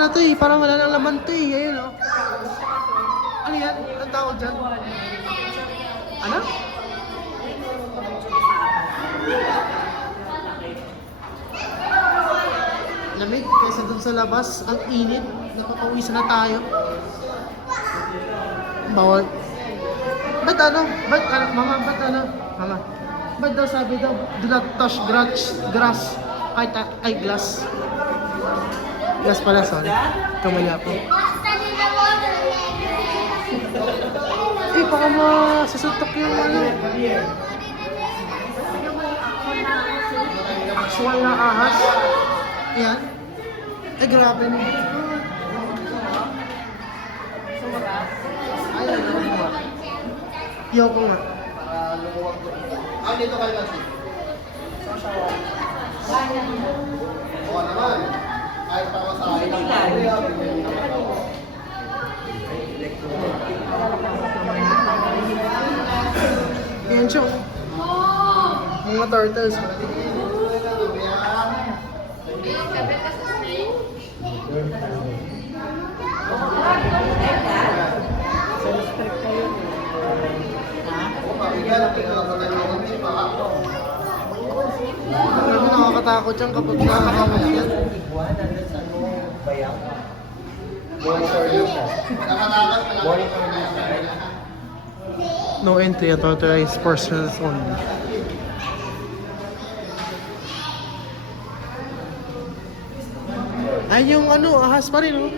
na to eh. Parang wala nang laman to eh. Ayun oh. Ano yan? Anong tawag dyan? Ano? Lamig kaysa dun sa labas. Ang init. Napapawisan na tayo. Bawal. Ba't ano? Ba't ano? Mama, ba't ano? Mama. Ba't daw sabi daw, do not touch grass. Kahit ay glass. Glass pala, sorry. Kamali ako. Eh, baka masusuntok yung ano. Actual na ahas. Ayan. Eh, grabe mo. Yoko nga. Dito kayo lang. Oo naman. Kahit pa ako sa akin. Ayan siya. Mga turtles. Alam mo, nakakatakot yan kapag nakakawag yan. No entry at authorized persons only. Ay, yung ano, ahas pa rin, oh.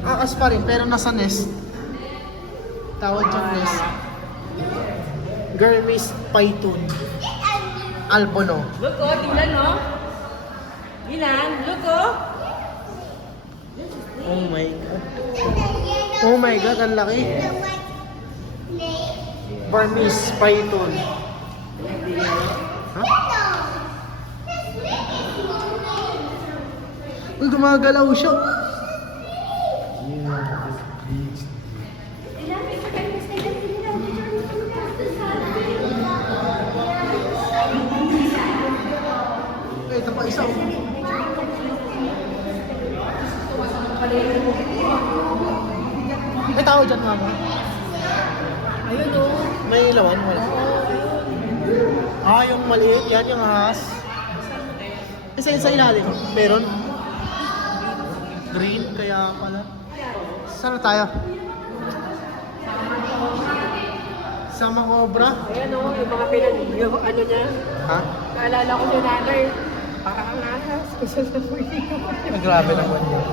Ahas pa rin, pero nasa nest. Tawag yung nest. Burmese python. Albono. Look oh, tingnan mo. Ginan, look oh. Oh my God. Oh my God, ang laki. Burmese python. Ha? Uy, gumagalaw siya. Ito pa isa. May tao dyan, mama. Ayun oh. May ilawan, wala. Ah, yung maliit, yan yung ahas. Isa sa ilalim, meron. Green, kaya pala. Saan na tayo? Sa mga obra? Ayan oh, yung mga yung ano niya. Ha? Naalala ko yung nanay. Parang ang ahas. Kasi sa Ay, grabe naman yun.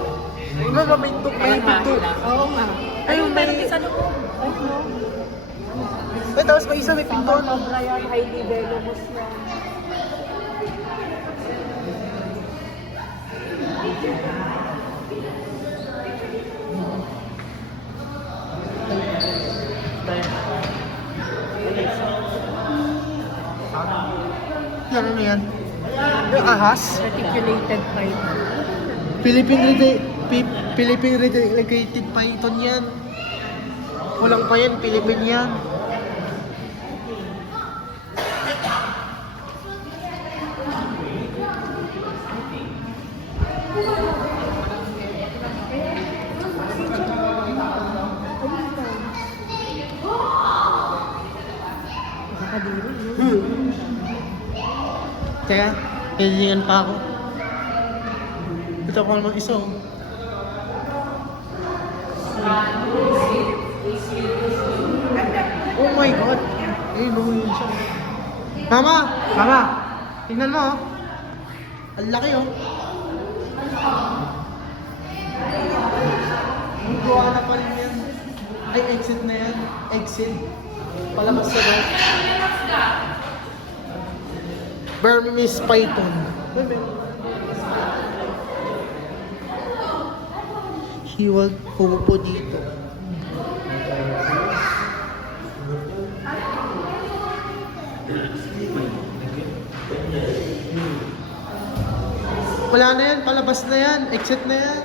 May pinto. Oo nga. Ayun, may... Sa loob. Ayun oh. Eh, tapos may isa may pinto. Sobra yan, highly venomous yan. Yan, ano yan? Yung ahas? Reticulated python. Philippine Relegated Python yan. Walang pa yan, Philippine yan. Kaya, hilingan pa ako. Ito ko naman isa. Oh my God! Eh, luhin siya. Mama! Mama! Tingnan mo, oh. Ang laki, oh. Ang gawa na pa rin yan. Ay, exit na yan. Exit. Palabas sa doon. Burmese python. Hiwag pumupo dito. Wala na yan, palabas na yan, exit na yan.